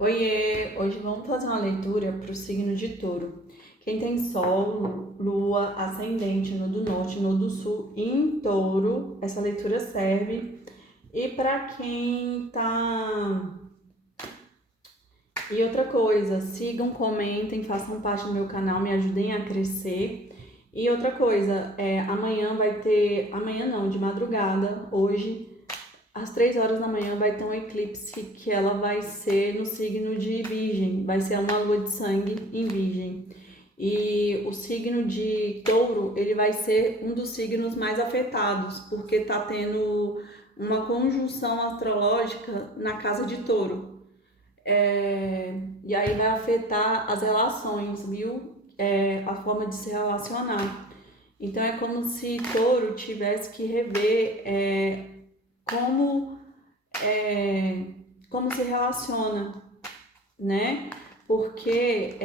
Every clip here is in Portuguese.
Oiê! Hoje vamos fazer uma leitura para o signo de Touro. Quem tem Sol, Lua, Ascendente no do Norte, no do Sul e em Touro, essa leitura serve. E para quem tá. E outra coisa, sigam, comentem, façam parte do meu canal, me ajudem a crescer. E outra coisa, amanhã vai ter. Amanhã não, de madrugada, hoje às 3 horas da manhã vai ter um eclipse que ela vai ser no signo de Virgem, vai ser uma lua de sangue em Virgem. E o signo de Touro, ele vai ser um dos signos mais afetados, porque tá tendo uma conjunção astrológica na casa de Touro. E aí vai afetar as relações, viu? A forma de se relacionar. Então é como se Touro tivesse que rever como é, como se relaciona, né? Porque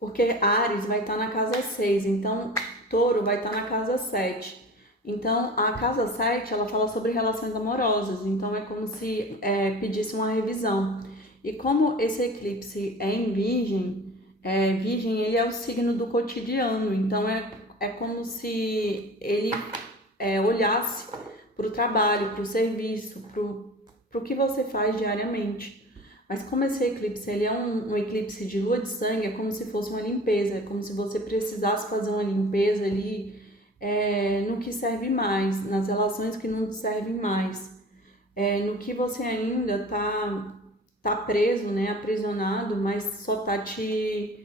porque Áries vai estar na casa 6, então Touro vai estar na casa 7. Então, a casa 7 ela fala sobre relações amorosas, então é como se pedisse uma revisão. E como esse eclipse é em Virgem, Virgem ele é o signo do cotidiano, então é como se ele olhasse para o trabalho, para o serviço, para o que você faz diariamente. Mas como esse eclipse ele é um eclipse de lua de sangue, é como se fosse uma limpeza, é como se você precisasse fazer uma limpeza ali no que serve mais, nas relações que não servem mais, no que você ainda tá preso, né, aprisionado, mas só tá te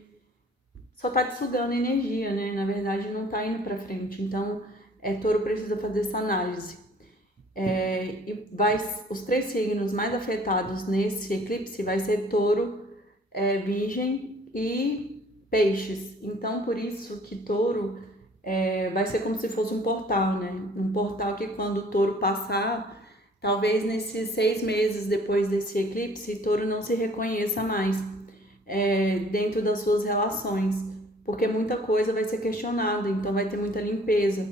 sugando energia, né? Na verdade não tá indo para frente. Então, Touro precisa fazer essa análise. Os três signos mais afetados nesse eclipse vai ser Touro, Virgem e Peixes. Então, por isso que Touro vai ser como se fosse um portal, né? Um portal que quando o Touro passar, talvez nesses 6 meses depois desse eclipse, Touro não se reconheça mais dentro das suas relações, porque muita coisa vai ser questionada, então vai ter muita limpeza.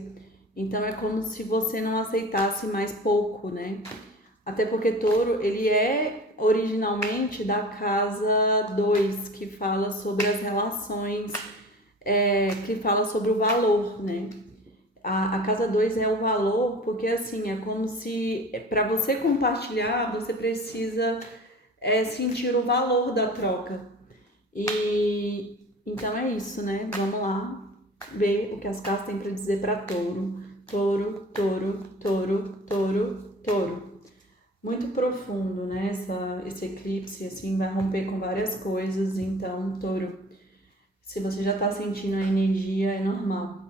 Então é como se você não aceitasse mais pouco, né? Até porque Touro, ele é originalmente da casa 2 que fala sobre as relações, que fala sobre o valor, né? A casa 2 é o valor, porque assim, é como se para você compartilhar, você precisa sentir o valor da troca. E então é isso, né? Vamos lá ver o que as cartas têm para dizer para Touro. Touro, Touro, Touro, Touro, Touro. Muito profundo, né? Esse eclipse, assim, vai romper com várias coisas. Então, Touro, se você já tá sentindo a energia, é normal.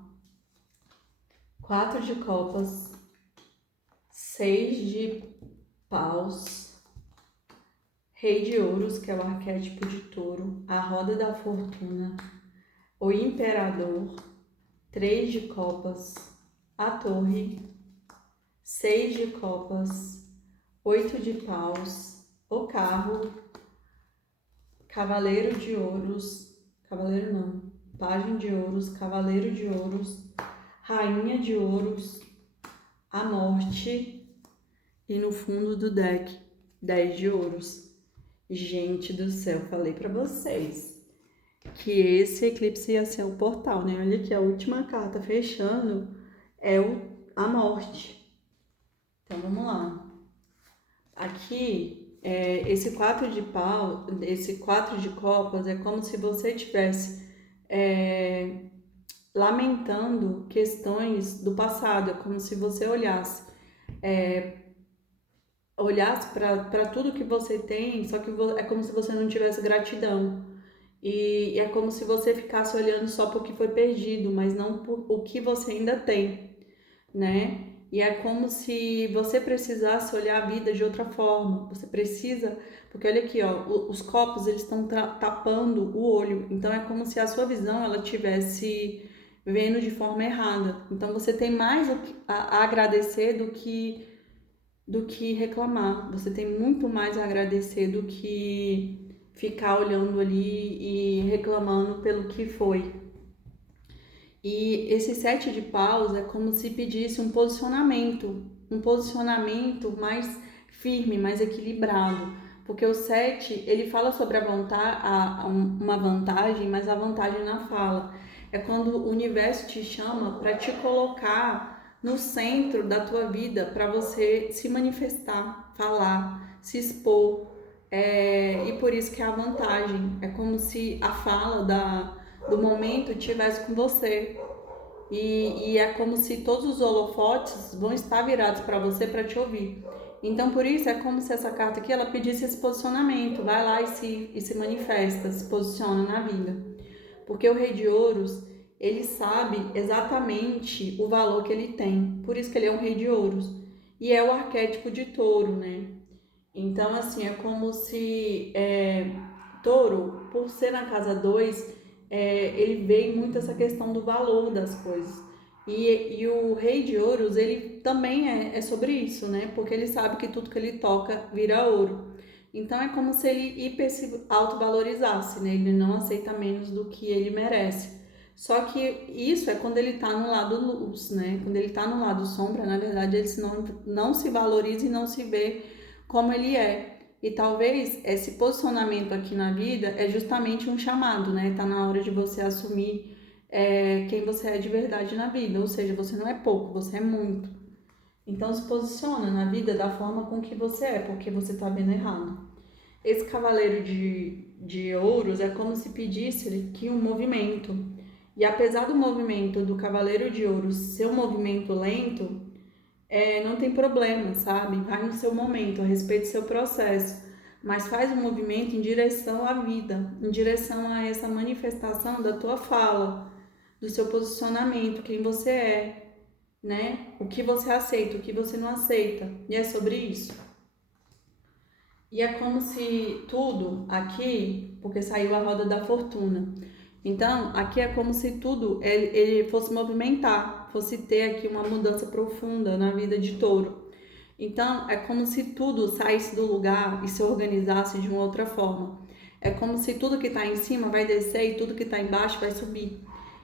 4 de copas, 6 de paus, Rei de ouros, que é o arquétipo de Touro, a roda da fortuna, o imperador, 3 de copas, a torre, 6 de copas, 8 de paus, o carro, cavaleiro de ouros, cavaleiro não, pajem de ouros, cavaleiro de ouros, rainha de ouros, a morte e no fundo do deck, 10 de ouros. Gente do céu, falei pra vocês que esse eclipse ia ser o portal, né? Olha aqui, a última carta fechando a morte. Então vamos lá. Aqui, esse 4 de copas é como se você tivesse lamentando questões do passado. É como se você olhasse para tudo que você tem, só que é como se você não tivesse gratidão. E é como se você ficasse olhando só para o que foi perdido, mas não por o que você ainda tem, né? E é como se você precisasse olhar a vida de outra forma. Você precisa, porque olha aqui, ó, os copos eles estão tapando o olho. Então é como se a sua visão ela tivesse vendo de forma errada. Então você tem mais a agradecer do que reclamar. Você tem muito mais a agradecer do que ficar olhando ali e reclamando pelo que foi. E esse 7 de paus é como se pedisse um posicionamento mais firme, mais equilibrado. Porque o 7, ele fala sobre uma vantagem, mas a vantagem na fala. É quando o universo te chama para te colocar no centro da tua vida, para você se manifestar, falar, se expor. E por isso que é a vantagem. É como se a fala do momento estivesse com você. E é como se todos os holofotes vão estar virados para você para te ouvir. Então, por isso, é como se essa carta aqui, ela pedisse esse posicionamento. Vai lá e se manifesta, se posiciona na vida. Porque o Rei de Ouros, ele sabe exatamente o valor que ele tem. Por isso que ele é um Rei de Ouros. E é o arquétipo de touro, né? Então, assim, é como se touro, por ser na casa 2, ele vê muito essa questão do valor das coisas. E o Rei de Ouros, ele também é sobre isso, né? Porque ele sabe que tudo que ele toca vira ouro. Então é como se ele hiper se autovalorizasse, né? Ele não aceita menos do que ele merece. Só que isso é quando ele tá no lado luz, né? Quando ele tá no lado sombra, na verdade, ele não se valoriza e não se vê como ele é. E talvez esse posicionamento aqui na vida é justamente um chamado, né? Tá na hora de você assumir quem você é de verdade na vida. Ou seja, você não é pouco, você é muito. Então se posiciona na vida da forma com que você é, porque você tá vendo errado. Esse cavaleiro de ouros é como se pedisse que um movimento. E apesar do movimento do cavaleiro de ouros ser um movimento lento, não tem problema, sabe? Vai no seu momento, respeite seu processo, mas faz um movimento em direção à vida, em direção a essa manifestação da tua fala, do seu posicionamento, quem você é, né? O que você aceita, o que você não aceita. E é sobre isso. E é como se tudo aqui, porque saiu a roda da fortuna. Então, aqui é como se tudo ele fosse movimentar, fosse ter aqui uma mudança profunda na vida de touro. Então, é como se tudo saísse do lugar e se organizasse de uma outra forma. É como se tudo que está em cima vai descer e tudo que está embaixo vai subir.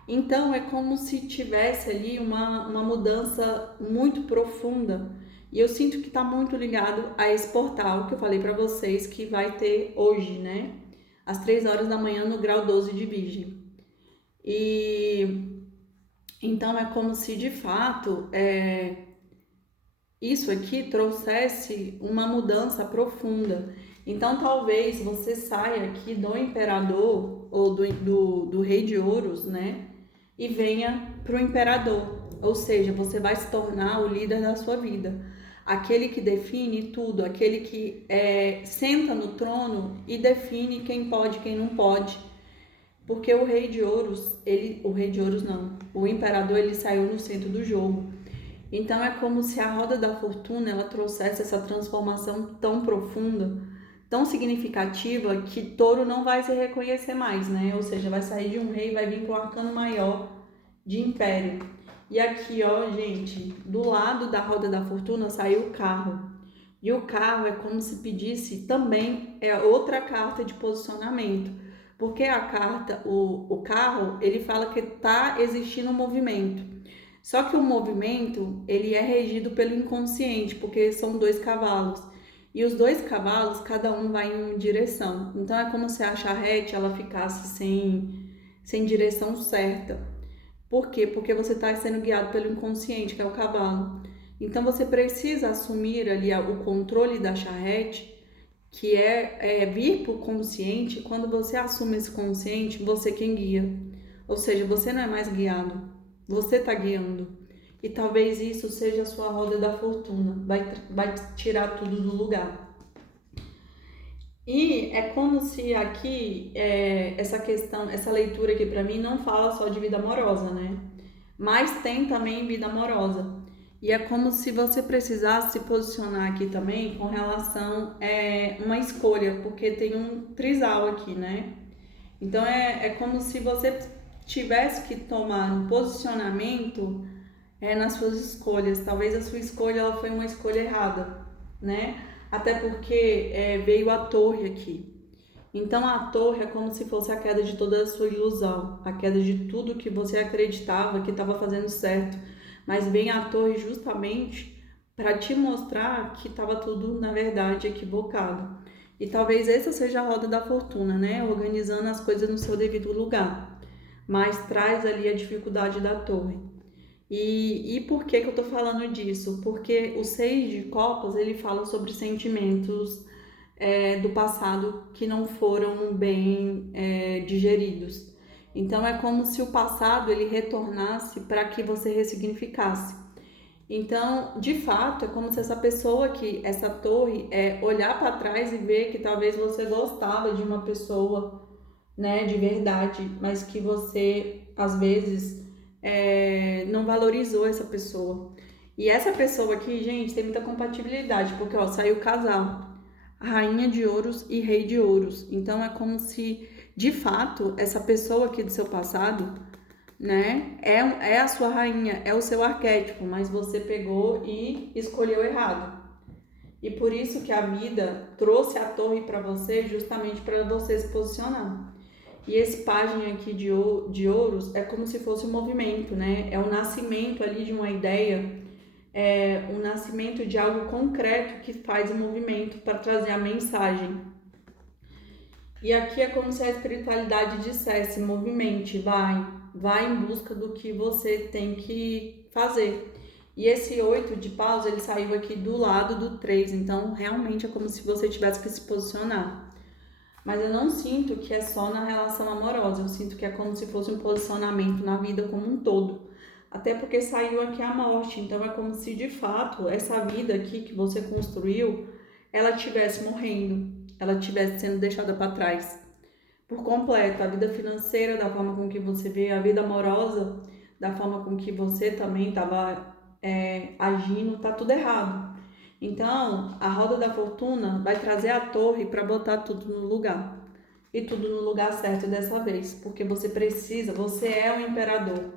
Então, é como se tivesse ali uma mudança muito profunda. E eu sinto que está muito ligado a esse portal que eu falei para vocês que vai ter hoje, né? Às 3 horas da manhã no grau 12 de Virgem. E então é como se de fato isso aqui trouxesse uma mudança profunda. Então talvez você saia aqui do imperador ou do rei de ouros, né? E venha para o imperador. Ou seja, você vai se tornar o líder da sua vida. Aquele que define tudo, aquele que senta no trono e define quem pode e quem não pode. Porque o rei de ouros, o imperador, ele saiu no centro do jogo. Então é como se a roda da fortuna, ela trouxesse essa transformação tão profunda, tão significativa, que touro não vai se reconhecer mais, né? Ou seja, vai sair de um rei e vai vir para o arcano maior de império. E aqui, ó, gente, do lado da roda da fortuna saiu o carro. E o carro é como se pedisse também outra carta de posicionamento. Porque a carta, o carro, ele fala que está existindo um movimento. Só que o movimento, ele é regido pelo inconsciente, porque são 2 cavalos. E os 2 cavalos, cada um vai em uma direção. Então é como se a charrete ela ficasse sem direção certa. Por quê? Porque você está sendo guiado pelo inconsciente, que é o cavalo. Então você precisa assumir ali o controle da charrete, que vir para o consciente. Quando você assume esse consciente, você quem guia. Ou seja, você não é mais guiado, você está guiando. E talvez isso seja a sua roda da fortuna, vai tirar tudo do lugar. E é como se aqui, essa questão, essa leitura aqui para mim não fala só de vida amorosa, né? Mas tem também vida amorosa. E é como se você precisasse se posicionar aqui também com relação a uma escolha, porque tem um trisal aqui, né? Então é como se você tivesse que tomar um posicionamento nas suas escolhas. Talvez a sua escolha ela foi uma escolha errada, né? Até porque veio a torre aqui. Então a torre é como se fosse a queda de toda a sua ilusão, a queda de tudo que você acreditava que estava fazendo certo. Mas vem a torre justamente para te mostrar que estava tudo, na verdade, equivocado. E talvez essa seja a roda da fortuna, né? Organizando as coisas no seu devido lugar. Mas traz ali a dificuldade da torre. E por que que eu tô falando disso? Porque o Seis de Copas, ele fala sobre sentimentos do passado que não foram bem digeridos. Então é como se o passado ele retornasse para que você ressignificasse. Então, de fato, é como se essa pessoa que essa torre olhar para trás e ver que talvez você gostava de uma pessoa, né, de verdade, mas que você às vezes não valorizou essa pessoa. E essa pessoa aqui, gente, tem muita compatibilidade, porque ó, saiu o casal, Rainha de Ouros e Rei de Ouros. Então é como se, de fato, essa pessoa aqui do seu passado, né, é a sua rainha, é o seu arquétipo, mas você pegou e escolheu errado. E por isso que a vida trouxe a torre para você, justamente para você se posicionar. E esse página aqui de ouros é como se fosse um movimento, né? É o nascimento ali de uma ideia, é o nascimento de algo concreto que faz o movimento para trazer a mensagem. E aqui é como se a espiritualidade dissesse: movimente, vai em busca do que você tem que fazer. E esse 8 de paus, ele saiu aqui do lado do 3, então realmente é como se você tivesse que se posicionar. Mas eu não sinto que é só na relação amorosa, eu sinto que é como se fosse um posicionamento na vida como um todo. Até porque saiu aqui a morte, então é como se de fato essa vida aqui que você construiu, ela estivesse morrendo, ela estivesse sendo deixada para trás por completo. A vida financeira, da forma com que você vê, a vida amorosa, da forma com que você também estava agindo, tá tudo errado. Então, a roda da fortuna vai trazer a torre para botar tudo no lugar. E tudo no lugar certo dessa vez, porque você precisa, você é o imperador,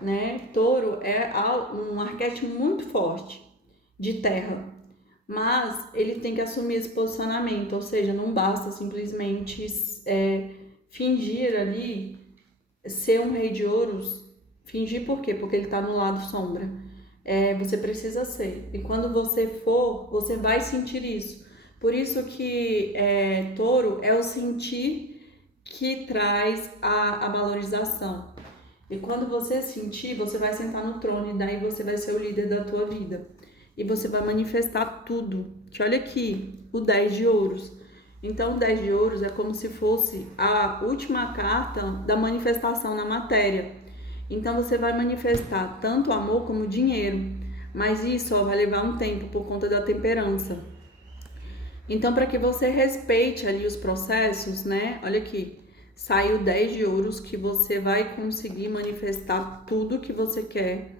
né? Touro é um arquétipo muito forte de terra, mas ele tem que assumir esse posicionamento, ou seja, não basta simplesmente fingir ali ser um rei de ouros. Fingir por quê? Porque ele está no lado sombra. Você precisa ser. E quando você for, você vai sentir isso. Por isso que touro é o sentir que traz a valorização. E quando você sentir, você vai sentar no trono e daí você vai ser o líder da tua vida. E você vai manifestar tudo. Que olha aqui, o 10 de ouros. Então, o 10 de ouros é como se fosse a última carta da manifestação na matéria. Então, você vai manifestar tanto amor como dinheiro. Mas isso vai levar um tempo por conta da temperança. Então, para que você respeite ali os processos, né? Olha aqui, sai o 10 de ouros que você vai conseguir manifestar tudo que você quer.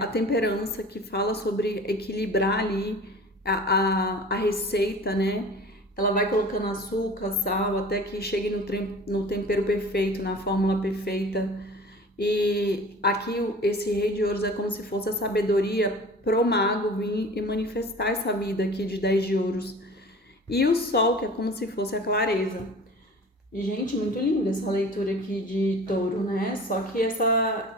A temperança que fala sobre equilibrar ali a receita, né? Ela vai colocando açúcar, sal, até que chegue no tempero perfeito, na fórmula perfeita. E aqui esse rei de ouros é como se fosse a sabedoria pro mago vir e manifestar essa vida aqui de 10 de ouros. E o sol, que é como se fosse a clareza. E, gente, muito linda essa leitura aqui de touro, né? Só que essa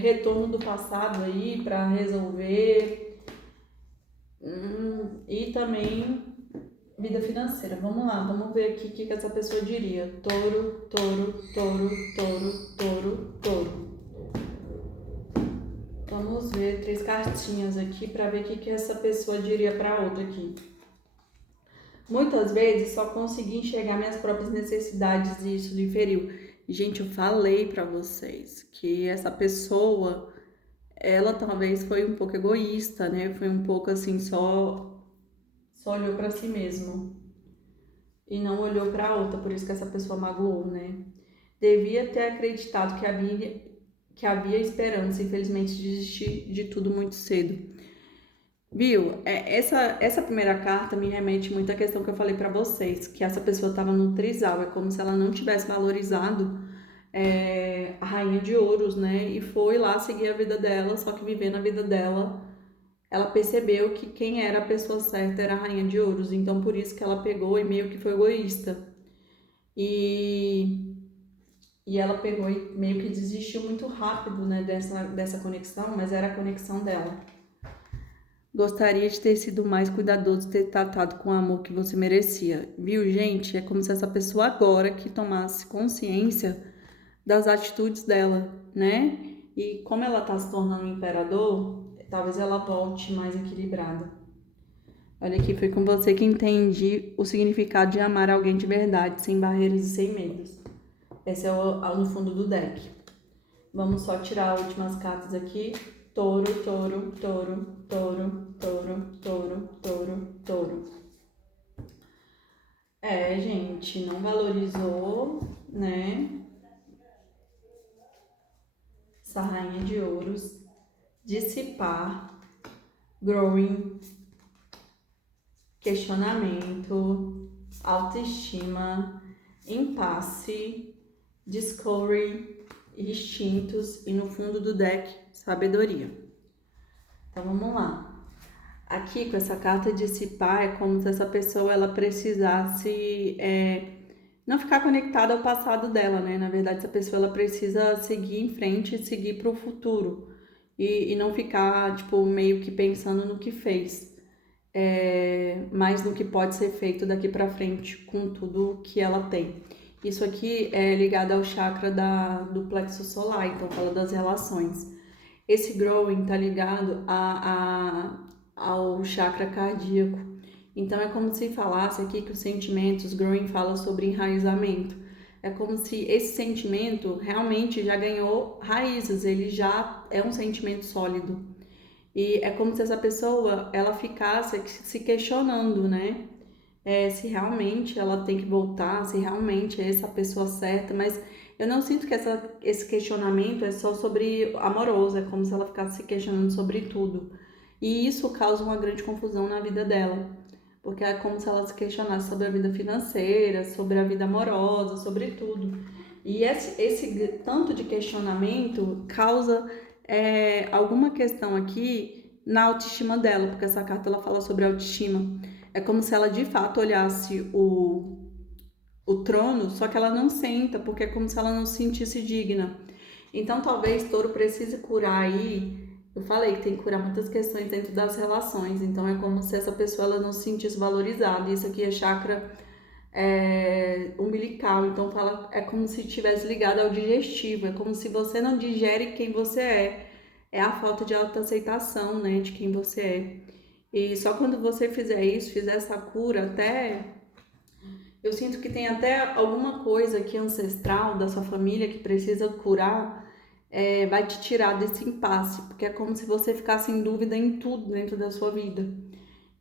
retorno do passado aí para resolver e também vida financeira. Vamos lá, vamos ver aqui o que essa pessoa diria. Touro, touro, touro, touro, touro, touro. Vamos ver 3 cartinhas aqui para ver o que essa pessoa diria para outra aqui. Muitas vezes só consegui enxergar minhas próprias necessidades e isso lhe feriu. Gente, eu falei para vocês que essa pessoa, ela talvez foi um pouco egoísta, né? Foi um pouco assim, só olhou para si mesmo e não olhou para outra, por isso que essa pessoa magoou, né? Devia ter acreditado que havia esperança, infelizmente desisti de tudo muito cedo. Viu? Essa primeira carta me remete muito à questão que eu falei pra vocês, que essa pessoa estava no trisal, é como se ela não tivesse valorizado a rainha de ouros, né? E foi lá seguir a vida dela, só que vivendo a vida dela, ela percebeu que quem era a pessoa certa era a rainha de ouros, então por isso que ela pegou e meio que foi egoísta. E, e ela pegou e meio que desistiu muito rápido, né, dessa conexão, mas era a conexão dela. Gostaria de ter sido mais cuidadoso, ter tratado com o amor que você merecia. Viu, gente? É como se essa pessoa agora que tomasse consciência das atitudes dela, né? E como ela tá se tornando um imperador, talvez ela volte mais equilibrada. Olha aqui, foi com você que entendi o significado de amar alguém de verdade, sem barreiras e sem medos. Esse é no fundo do deck. Vamos só tirar as últimas cartas aqui. Touro, touro, touro, touro, touro, touro, touro, touro. Gente, não valorizou, né? Essa rainha de ouros. Dissipar, growing, questionamento, autoestima, impasse, discovery, instintos e no fundo do deck, sabedoria. Então vamos lá. Aqui com essa carta dissipar é como se essa pessoa ela precisasse não ficar conectada ao passado dela, né? Na verdade, essa pessoa ela precisa seguir em frente e seguir para o futuro e não ficar tipo meio que pensando no que fez, mas no que pode ser feito daqui para frente com tudo que ela tem. Isso aqui é ligado ao chakra do plexo solar, então fala das relações. Esse growing tá ligado ao chakra cardíaco. Então é como se falasse aqui que os sentimentos, growing fala sobre enraizamento. É como se esse sentimento realmente já ganhou raízes, ele já é um sentimento sólido. E é como se essa pessoa ela ficasse se questionando, né? Se realmente ela tem que voltar, se realmente é essa pessoa certa, mas eu não sinto que esse questionamento é só sobre amoroso, é como se ela ficasse se questionando sobre tudo. E isso causa uma grande confusão na vida dela, porque é como se ela se questionasse sobre a vida financeira, sobre a vida amorosa, sobre tudo. E esse tanto de questionamento causa alguma questão aqui na autoestima dela, porque essa carta ela fala sobre autoestima. É como se ela de fato olhasse o trono, só que ela não senta, porque é como se ela não se sentisse digna. Então talvez Touro precise curar aí. Eu falei que tem que curar muitas questões dentro das relações, então é como se essa pessoa ela não se sentisse valorizada. Isso aqui é chakra umbilical, então fala, é como se estivesse ligado ao digestivo, é como se você não digere quem você é. É a falta de autoaceitação, né, de quem você é. E só quando você fizer isso, fizer essa cura, eu sinto que tem até alguma coisa aqui ancestral da sua família que precisa curar, vai te tirar desse impasse, porque é como se você ficasse em dúvida em tudo dentro da sua vida.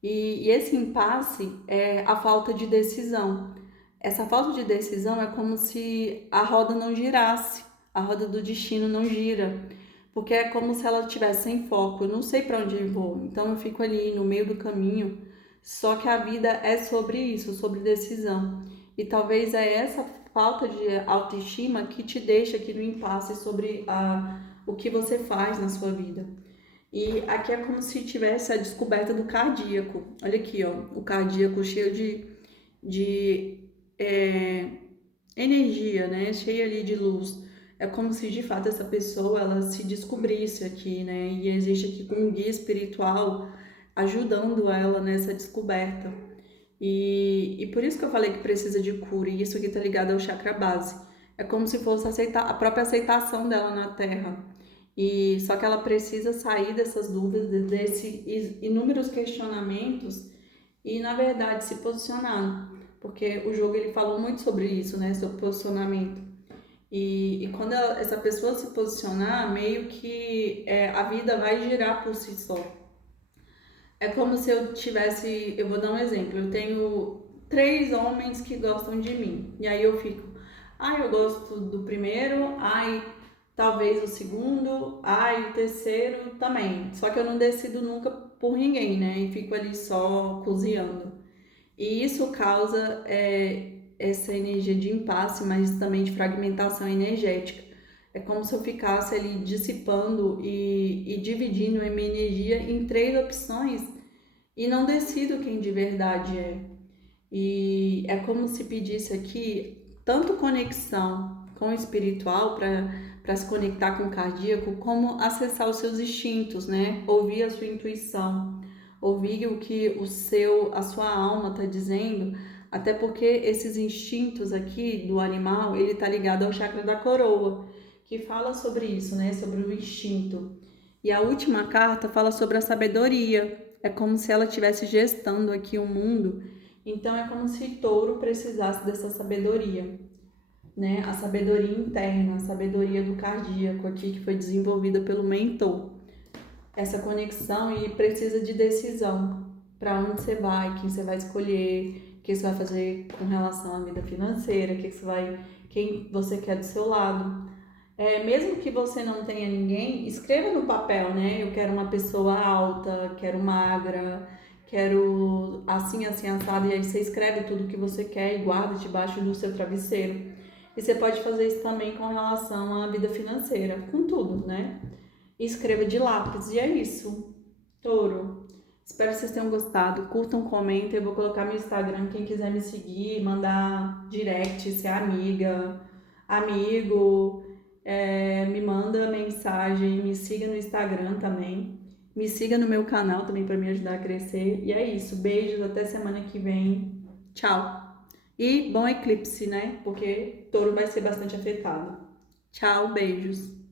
E esse impasse é a falta de decisão. Essa falta de decisão é como se a roda não girasse, a roda do destino não gira, porque é como se ela estivesse sem foco. Eu não sei para onde eu vou, então eu fico ali no meio do caminho. Só que a vida é sobre isso, sobre decisão. E talvez é essa falta de autoestima que te deixa aqui no impasse sobre o que você faz na sua vida. E aqui é como se tivesse a descoberta do cardíaco. Olha aqui, ó, o cardíaco cheio de energia, né? Cheio ali de luz. É como se de fato essa pessoa ela se descobrisse aqui, né? E existe aqui um guia espiritual ajudando ela nessa descoberta. E por isso que eu falei que precisa de cura, e isso aqui tá ligado ao chakra base. É como se fosse aceitar, a própria aceitação dela na Terra. E só que ela precisa sair dessas dúvidas, desses inúmeros questionamentos e, na verdade, se posicionar. Porque o jogo ele falou muito sobre isso, né? Sobre posicionamento. E quando essa pessoa se posicionar, meio que a vida vai girar por si só. É como se eu tivesse, eu vou dar um exemplo, eu tenho 3 homens que gostam de mim, e aí eu fico, eu gosto do primeiro, talvez o segundo, o terceiro também, só que eu não decido nunca por ninguém, né, e fico ali só cozinhando. E isso causa essa energia de impasse, mas também de fragmentação energética. É como se eu ficasse ali dissipando e dividindo a minha energia em 3 opções e não decido quem de verdade é. E é como se pedisse aqui tanto conexão com o espiritual para se conectar com o cardíaco, como acessar os seus instintos, né? Ouvir a sua intuição. ouvir o que a sua alma está dizendo, até porque esses instintos aqui do animal, ele tá ligado ao chakra da coroa, que fala sobre isso, né? Sobre o instinto. E a última carta fala sobre a sabedoria. É como se ela estivesse gestando aqui o mundo. Então é como se Touro precisasse dessa sabedoria, né? A sabedoria interna, a sabedoria do cardíaco aqui que foi desenvolvida pelo mentor. Essa conexão e precisa de decisão para onde você vai, quem você vai escolher, o que você vai fazer com relação à vida financeira, quem você quer do seu lado. Mesmo que você não tenha ninguém, escreva no papel, né? Eu quero uma pessoa alta, quero magra, quero assim, assim, assado. E aí você escreve tudo que você quer e guarda debaixo do seu travesseiro. E você pode fazer isso também com relação à vida financeira, com tudo, né? Escreva de lápis. E é isso, Touro. Espero que vocês tenham gostado. Curtam, comentem. Eu vou colocar meu Instagram. Quem quiser me seguir, mandar direct, ser amiga, amigo, me manda mensagem. Me siga no Instagram também. Me siga no meu canal também para me ajudar a crescer. E é isso. Beijos. Até semana que vem. Tchau. E bom eclipse, né? Porque Touro vai ser bastante afetado. Tchau, beijos.